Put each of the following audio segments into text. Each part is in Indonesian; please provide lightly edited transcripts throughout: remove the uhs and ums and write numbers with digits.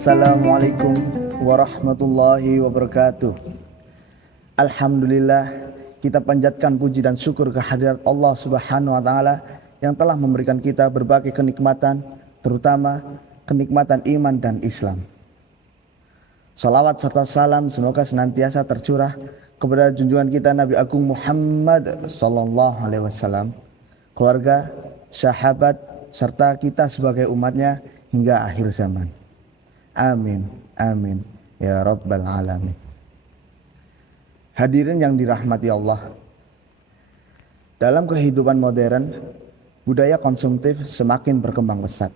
Assalamualaikum warahmatullahi wabarakatuh. Alhamdulillah, kita panjatkan puji dan syukur kehadirat Allah Subhanahu wa taala yang telah memberikan kita berbagai kenikmatan, terutama kenikmatan iman dan Islam. Salawat serta salam semoga senantiasa tercurah kepada junjungan kita Nabi Agung Muhammad sallallahu alaihi wasallam, keluarga, sahabat serta kita sebagai umatnya hingga akhir zaman. Amin, amin, ya Rabbal Alamin. Hadirin yang dirahmati Allah, dalam kehidupan modern, budaya konsumtif semakin berkembang pesat,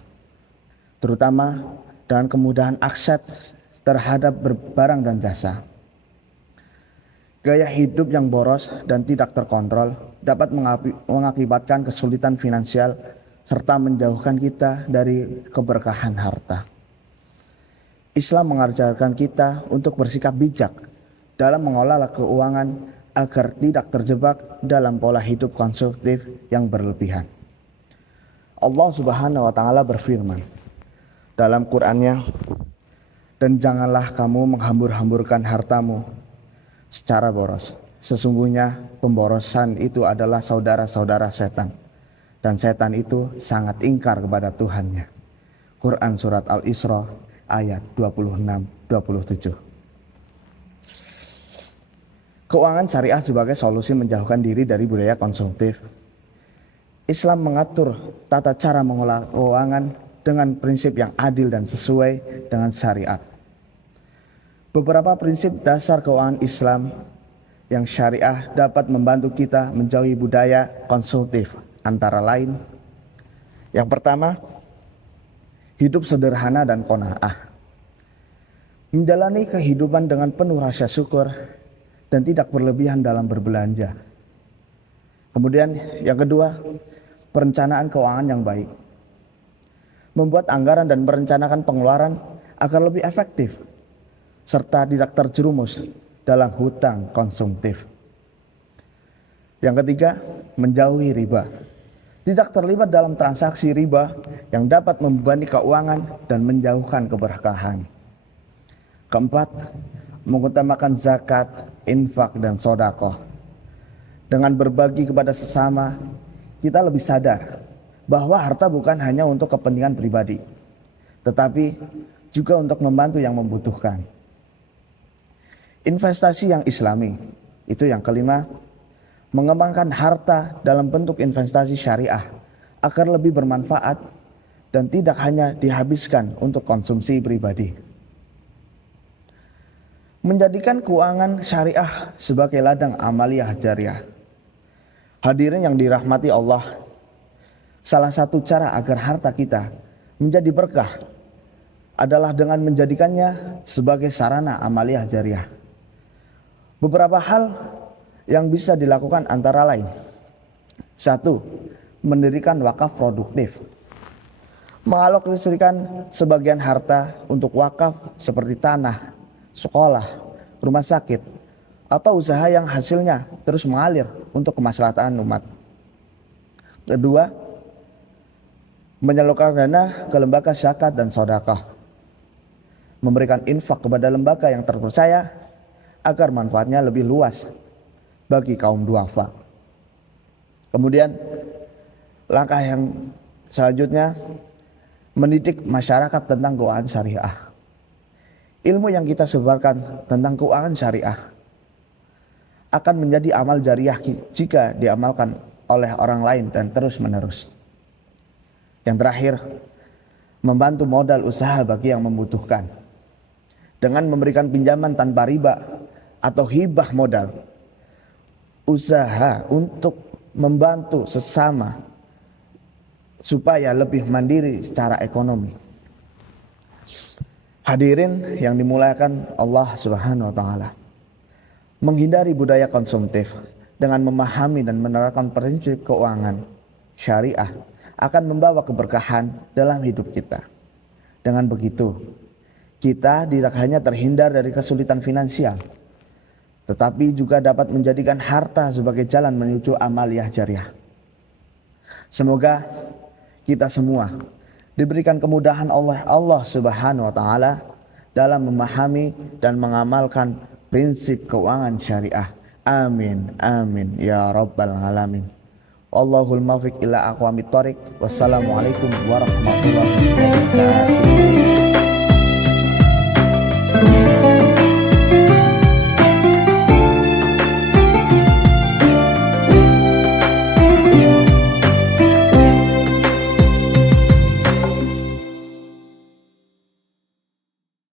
terutama dengan kemudahan akses terhadap barang dan jasa. Gaya hidup yang boros dan tidak terkontrol dapat mengakibatkan kesulitan finansial serta menjauhkan kita dari keberkahan harta. Islam mengajarkan kita untuk bersikap bijak dalam mengelola keuangan agar tidak terjebak dalam pola hidup konsumtif yang berlebihan. Allah Subhanahu wa taala berfirman dalam Qur'annya, "Dan janganlah kamu menghambur-hamburkan hartamu secara boros. Sesungguhnya pemborosan itu adalah saudara-saudara setan, dan setan itu sangat ingkar kepada Tuhannya." Quran surat Al-Isra ayat 26-27. Keuangan syariah sebagai solusi menjauhkan diri dari budaya konsumtif. Islam mengatur tata cara mengelola keuangan dengan prinsip yang adil dan sesuai dengan syariat. Beberapa prinsip dasar keuangan Islam yang syariah dapat membantu kita menjauhi budaya konsumtif, antara lain: yang pertama, hidup sederhana dan qanaah. Menjalani kehidupan dengan penuh rasa syukur dan tidak berlebihan dalam berbelanja. Kemudian yang kedua, perencanaan keuangan yang baik. Membuat anggaran dan merencanakan pengeluaran agar lebih efektif serta tidak terjerumus dalam hutang konsumtif. Yang ketiga, menjauhi riba. Tidak terlibat dalam transaksi riba yang dapat membebani keuangan dan menjauhkan keberkahan. Keempat, mengutamakan zakat, infak, dan sedekah. Dengan berbagi kepada sesama, kita lebih sadar bahwa harta bukan hanya untuk kepentingan pribadi, tetapi juga untuk membantu yang membutuhkan. Investasi yang islami, itu yang kelima, mengembangkan harta dalam bentuk investasi syariah agar lebih bermanfaat dan tidak hanya dihabiskan untuk konsumsi pribadi. Menjadikan keuangan syariah sebagai ladang amaliyah jariah. Hadirin yang dirahmati Allah, salah satu cara agar harta kita menjadi berkah adalah dengan menjadikannya sebagai sarana amaliyah jariah. Beberapa hal yang bisa dilakukan antara lain: 1. Mendirikan wakaf produktif. Mengalokasikan sebagian harta untuk wakaf seperti tanah, sekolah, rumah sakit, atau usaha yang hasilnya terus mengalir untuk kemaslahatan umat. Kedua, menyalurkan dana ke lembaga zakat dan sedekah. Memberikan infak kepada lembaga yang terpercaya agar manfaatnya lebih luas bagi kaum duafa. Kemudian, langkah yang selanjutnya, mendidik masyarakat tentang keuangan syariah. Ilmu yang kita sebarkan tentang keuangan syariah akan menjadi amal jariah jika diamalkan oleh orang lain dan terus menerus. Yang terakhir, membantu modal usaha bagi yang membutuhkan. Dengan memberikan pinjaman tanpa riba atau hibah modal, usaha untuk membantu sesama supaya lebih mandiri secara ekonomi. Hadirin yang dimuliakan Allah Subhanahu wa taala, menghindari budaya konsumtif dengan memahami dan menerapkan prinsip keuangan syariah akan membawa keberkahan dalam hidup kita. Dengan begitu, kita tidak hanya terhindar dari kesulitan finansial, tetapi juga dapat menjadikan harta sebagai jalan menuju amaliyah jariah. Semoga kita semua diberikan kemudahan oleh Allah Subhanahu wa taala dalam memahami dan mengamalkan prinsip keuangan syariah. Amin, amin, ya rabbal alamin. Wallahul muwaffiq ila aqwamit thoriq. Wassalamualaikum warahmatullahi wabarakatuh.